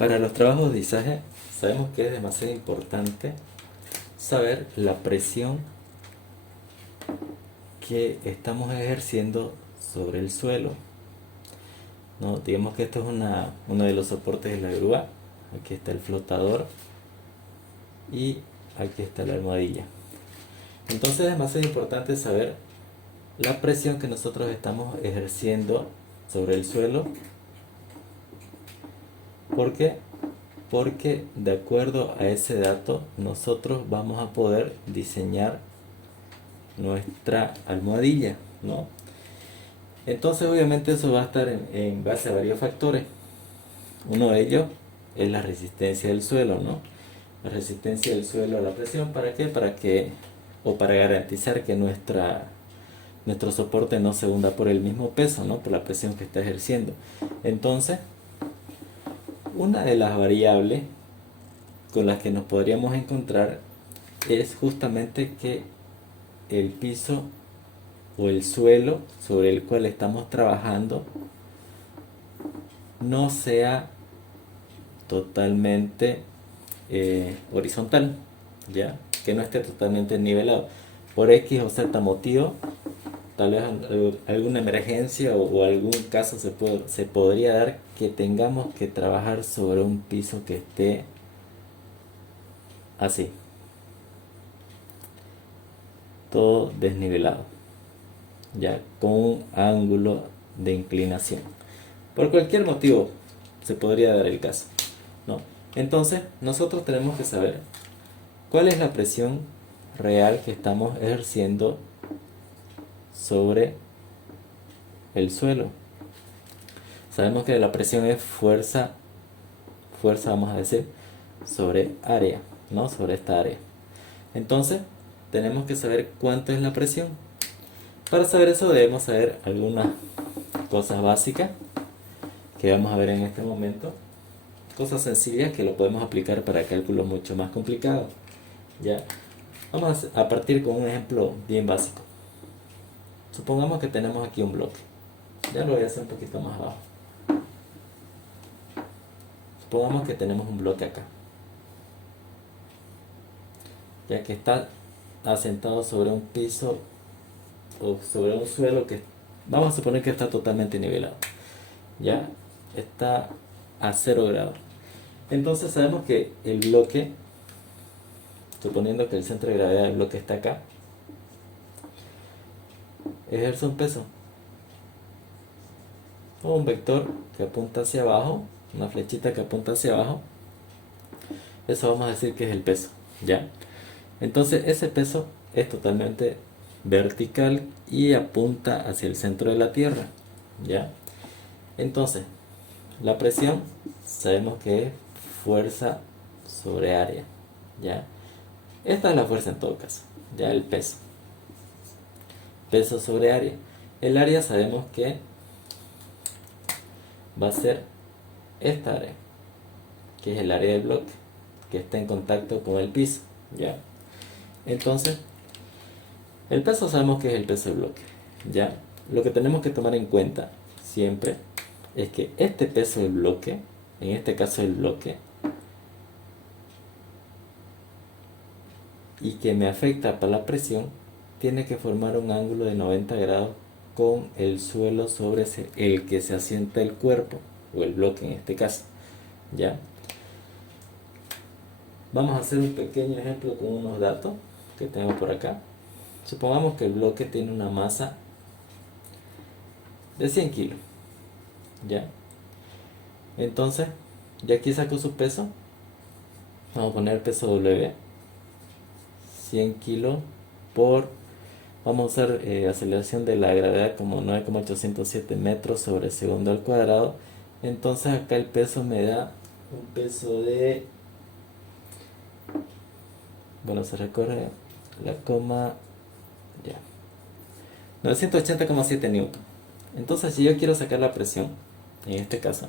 Para los trabajos de izaje sabemos que es demasiado importante saber la presión que estamos ejerciendo sobre el suelo, ¿no? Digamos que esto es uno de los soportes de la grúa. Aquí está el flotador y aquí está la almohadilla. Entonces es demasiado importante saber la presión que nosotros estamos ejerciendo sobre el suelo. ¿Por qué? Porque de acuerdo a ese dato nosotros vamos a poder diseñar nuestra almohadilla, ¿no? Entonces obviamente eso va a estar en base a varios factores. Uno de ellos es la resistencia del suelo, ¿no? La resistencia del suelo a la presión. ¿Para qué? Para garantizar que nuestro soporte no se hunda por el mismo peso, ¿no? Por la presión que está ejerciendo. Entonces, una de las variables con las que nos podríamos encontrar es justamente que el piso o el suelo sobre el cual estamos trabajando no sea totalmente horizontal, ¿ya? Que no esté totalmente nivelado. Por X o Z motivo, tal vez alguna emergencia o algún caso se podría dar que tengamos que trabajar sobre un piso que esté así, todo desnivelado, ya con un ángulo de inclinación. Por cualquier motivo se podría dar el caso, ¿no? Entonces nosotros tenemos que saber cuál es la presión real que estamos ejerciendo sobre el suelo. Sabemos que la presión es fuerza vamos a decir, sobre área, ¿no? Sobre esta área. Entonces tenemos que saber cuánto es la presión. Para saber eso debemos saber algunas cosas básicas que vamos a ver en este momento. Cosas sencillas que lo podemos aplicar para cálculos mucho más complicados, ¿ya? Vamos a partir con un ejemplo bien básico. Supongamos que tenemos aquí un bloque. Ya lo voy a hacer un poquito más abajo. Supongamos que tenemos un bloque acá, ya que está asentado sobre un piso o sobre un suelo que vamos a suponer que está totalmente nivelado, ya está a 0 grados. Entonces sabemos que el bloque, suponiendo que el centro de gravedad del bloque está acá, ejerce un peso o un vector que apunta hacia abajo, una flechita que apunta hacia abajo. Eso vamos a decir que es el peso, ¿ya? Entonces ese peso es totalmente vertical y apunta hacia el centro de la Tierra, ¿ya? Entonces la presión sabemos que es fuerza sobre área, ¿ya? Esta es la fuerza en todo caso, ya el peso. Peso sobre área. El área sabemos que va a ser esta área, que es el área del bloque, que está en contacto con el piso, ¿ya? Entonces, el peso sabemos que es el peso del bloque, ¿ya? Lo que tenemos que tomar en cuenta siempre es que este peso del bloque, en este caso el bloque, y que me afecta para la presión, tiene que formar un ángulo de 90 grados con el suelo sobre el que se asienta el cuerpo, o el bloque en este caso, ¿ya? Vamos a hacer un pequeño ejemplo con unos datos que tengo por acá. Supongamos que el bloque tiene una masa de 100 kilos, ¿ya? Entonces, ya aquí sacó su peso. Vamos a poner peso W, 100 kilos por, vamos a usar aceleración de la gravedad como 9,807 metros sobre segundo al cuadrado. Entonces acá el peso me da un peso de, bueno, se recorre la coma, ya, 980,7 newton. Entonces si yo quiero sacar la presión, en este caso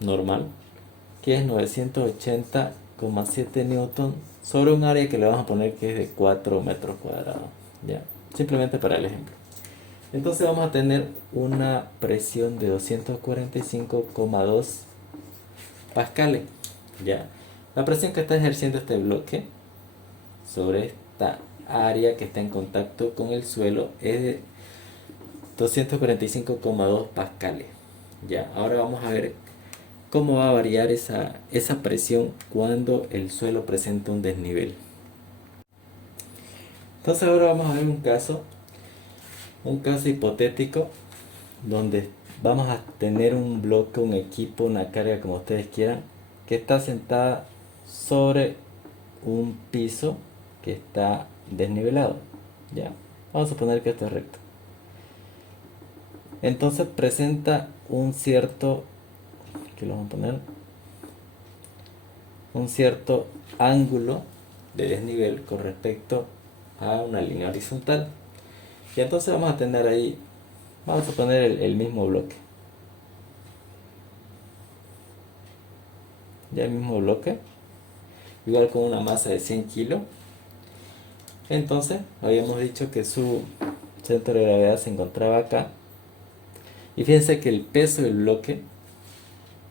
normal, que es 980,7 newton sobre un área que le vamos a poner que es de 4 metros cuadrados, ya, simplemente para el ejemplo. Entonces vamos a tener una presión de 245,2 pascales. ¿Ya? La presión que está ejerciendo este bloque sobre esta área que está en contacto con el suelo es de 245,2 pascales. Ya, ahora vamos a ver cómo va a variar esa presión cuando el suelo presenta un desnivel. Entonces ahora vamos a ver un caso hipotético donde vamos a tener un bloque, un equipo, una carga, como ustedes quieran, que está sentada sobre un piso que está desnivelado. Ya, vamos a suponer que esto es recto. Entonces presenta un cierto, que lo vamos a poner, un cierto ángulo de desnivel con respecto a una línea horizontal. Y entonces vamos a tener ahí, vamos a poner el mismo bloque. Ya el mismo bloque, igual con una masa de 100 kilos. Entonces habíamos dicho que su centro de gravedad se encontraba acá. Y fíjense que el peso del bloque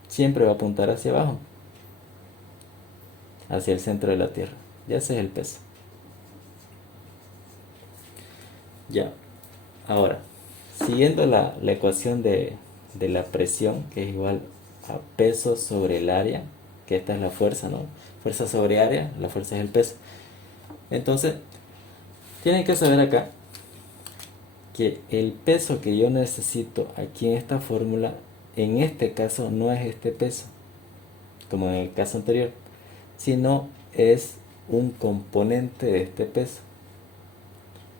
siempre va a apuntar hacia abajo, hacia el centro de la Tierra. Ya ese es el peso. Ya, ahora, siguiendo la ecuación de la presión, que es igual a peso sobre el área, que esta es la fuerza, ¿no? Fuerza sobre área, la fuerza es el peso. Entonces, tienen que saber acá que el peso que yo necesito aquí en esta fórmula, en este caso no es este peso, como en el caso anterior, sino es un componente de este peso.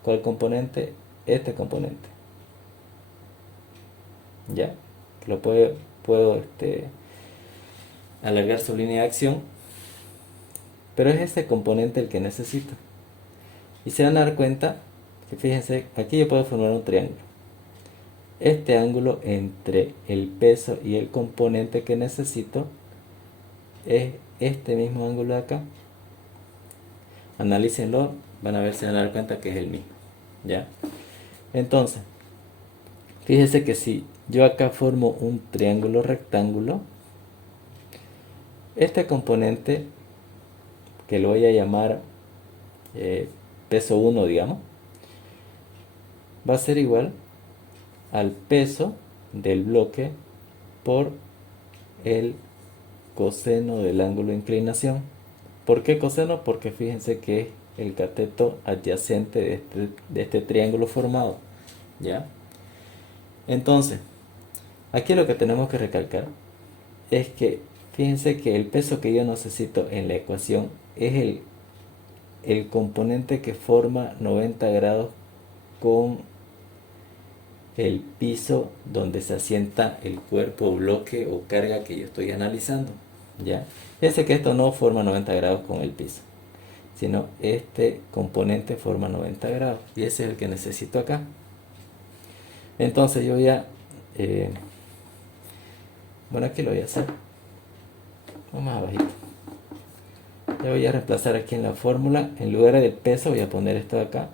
¿Cuál componente? Este componente. ¿Ya? Lo puedo alargar su línea de acción, pero es este componente el que necesito. Y se van a dar cuenta que, fíjense, aquí yo puedo formar un triángulo. Este ángulo entre el peso y el componente que necesito es este mismo ángulo de acá. Analícenlo, van a ver, se van a dar cuenta que es el mismo. ¿Ya? Entonces, fíjense que si yo acá formo un triángulo rectángulo, este componente, que lo voy a llamar peso 1, digamos, va a ser igual al peso del bloque por el coseno del ángulo de inclinación. ¿Por qué coseno? Porque fíjense que es el cateto adyacente de este triángulo formado. ¿Ya? Entonces, aquí lo que tenemos que recalcar es que fíjense que el peso que yo necesito en la ecuación es el componente que forma 90 grados con el piso donde se asienta el cuerpo, bloque o carga que yo estoy analizando. ¿Ya? Fíjense que esto no forma 90 grados con el piso, sino este componente forma 90 grados y ese es el que necesito acá. Entonces yo ya bueno, aquí lo voy a hacer más abajito. Ya voy a reemplazar aquí en la fórmula, en lugar de peso voy a poner esto de acá,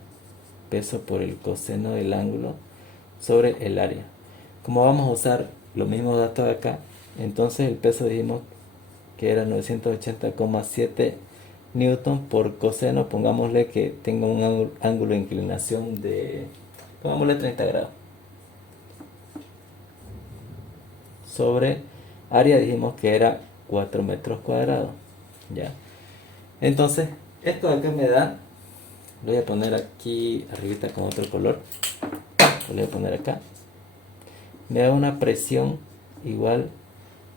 peso por el coseno del ángulo sobre el área. Como vamos a usar los mismos datos de acá, entonces el peso dijimos que era 980,7 newton por coseno. Pongámosle que tenga un ángulo de inclinación de, pongámosle 30 grados. Sobre área dijimos que era 4 metros cuadrados. ¿Ya? Entonces, esto de acá me da, lo voy a poner aquí arribita con otro color, lo voy a poner acá, me da una presión igual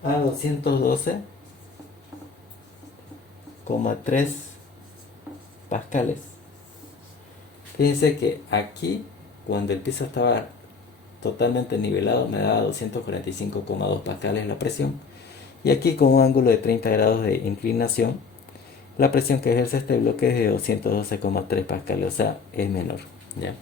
a 212,3 pascales. Fíjense que aquí, cuando el piso estaba totalmente nivelado, me daba 245,2 pascales la presión, y aquí con un ángulo de 30 grados de inclinación, la presión que ejerce este bloque es de 212,3 pascales, o sea, es menor. ¿Ya?